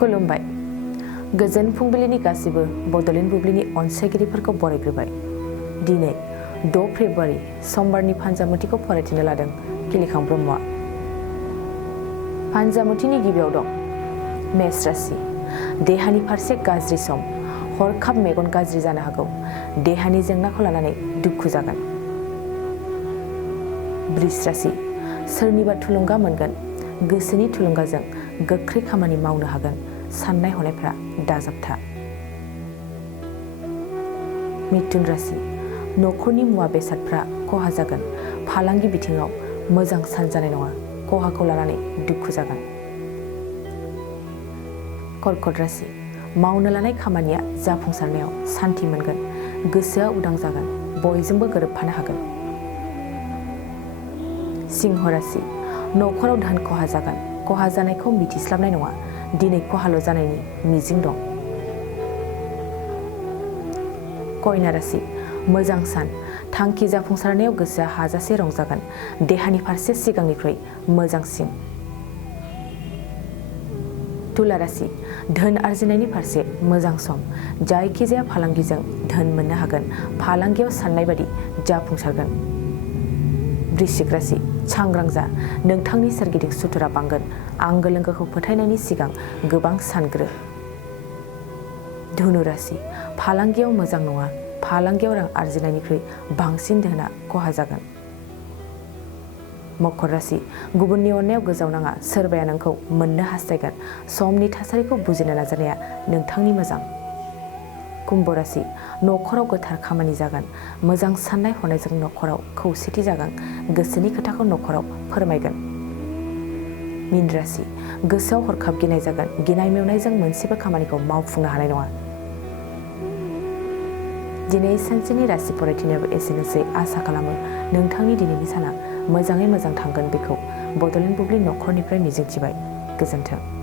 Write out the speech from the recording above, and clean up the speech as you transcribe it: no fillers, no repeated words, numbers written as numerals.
खुलुमबाय। गोजोन फुंबिलिनि गासिबो बड'लेण्ड बुब्लिनि अनसायगिरिफोरखौ बरायग्रोबाय। दिनै 6 फेब्रुआरि समबारनि फान्जामुथिखौ फरायथिनो लादों किलिखां ब्रह्मआ। फान्जामुथिनि गिबियाव दं मेष राशि। देहानि फारसे गाज्रि सम, हरखाब मेगन गाज्रि जानो हागौ। देहानि जेंनाखौ लानानै दुखु जागोन। वृष राशि। सोरनिबा थुलुंगा मोनगोन। गोसोनि थुलुंगाजों गोख्रै खामानि मावनो हागोन। साननाय हनायफ्रा दाजाबथा। मिथुन राशि। न'खरनि मुवा बेसादफ्रा खहा जागोन। फालांगि बिथिङाव मोजां सान जानाय नङा। खहाखौ लानानै दुखु जागोन। कर्कट राशि। मावनो लानाय खामानिया जाफुंसारनायाव सान्थि मोनगोन। गोसोआ उदां जागोन। बयजोंबो गोरोबफानो हागोन। सिंह राशि। न'खराव धोन खहा जागोन। खहा जानायखौ मिथिस्लाबनाय नङा। दिनै खहाल' जानायनि मिजिं दं। कन्या राशि। मोजां सान। थांखि जाफुंसारनायाव गोसोआ हाजासे रंजागोन। देहानि फारसे सिगांनिख्रुइ मोजांसिन। तुला राशि। धोन आरजिनायनि फारसे मोजां सम। जायखिजाया फालांगिजों धोन मोननो हागोन। फालांगियाव साननाय बादि जाफुंसारगोन। वृश्चिक राशि। सांग्रां जा। नोंथांनि सोरगिदिं सुथुरा बांगोन। आंगो लोगोखौ फोथायनायनि सिगां गोबां सानग्रो। धनु राशि। फालांगियाव मोजां नङा। फालांगियाव रां आरजिनायनिख्रुइ बांसिन धोना खहा जागोन। मकर राशि। गुबुननि अननायाव गोजावनाङा। सोरबाया नोंखौ मोननो हास्थायगोन। समनि थासारिखौ बुजिनो नाजानाया नोंथांनि मोजां। कुम्भ राशि। न'खराव गोथार खामानि जागोन। मोजां साननाय हनायजों न'खराव खौसेथि जागोन। गोसोनि खोथाखौ न'खराव फोरमायगोन। मीन राशि। गोसोआव हरखाब गिनाय जागोन। गिनाय मेवनायजों मोनसेबो खामानिखौ मावफुंनो हानाय नङा। दिनै सानसेनि राशि फरायथिनायाबो एसेनोसै। आसा खालामो नोंथांनि दिनैनि साना मोजाङै मोजां थांगोन। बेखौ बड'लेण्ड बुब्लि न'खरनिफ्राय मिजिंथिबाय। गोजोन्थों।